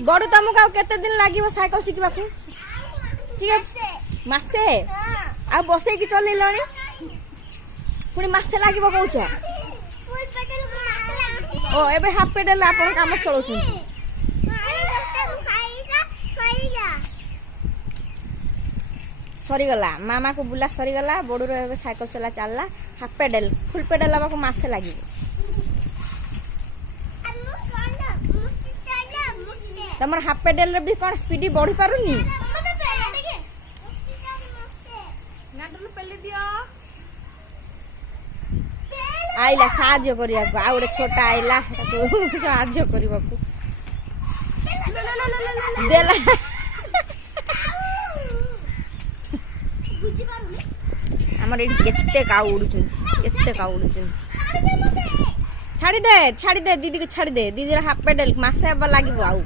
बड़ तुमको आउ केते दिन लागिवो साइकिल शिखबा को ठीक है मासे आ बसे की चलेलणी पुणी मासे लागिवो कहूछ ओ एबे हाफ पेडल आपण काम चलाउछन सरीगला मामा को बुला सरीगला बड़ूर एबे साइकिल चला चलला हाफ पेडल फुल पेडल हवा को मासे लागिवो तमर हाफ पेडल रे भी कोन स्पीड बढ़ी पारुनी आइला साहाଯ୍ୟ କରିବାକୁ ଆଉ ଗୋଟେ ଛୋଟା ଆଇଲା ତାକୁ ସାହାଯ୍ୟ କରିବାକୁ ଦେଲା ଆମର ଏଠି କେତେ କାଉ ଉଡୁଛନ୍ତି ଛାଡ଼ି ଦେ ଦीदी को छाड़ी दे दीदी हाफ पेडल मासे अब लागिवो आउ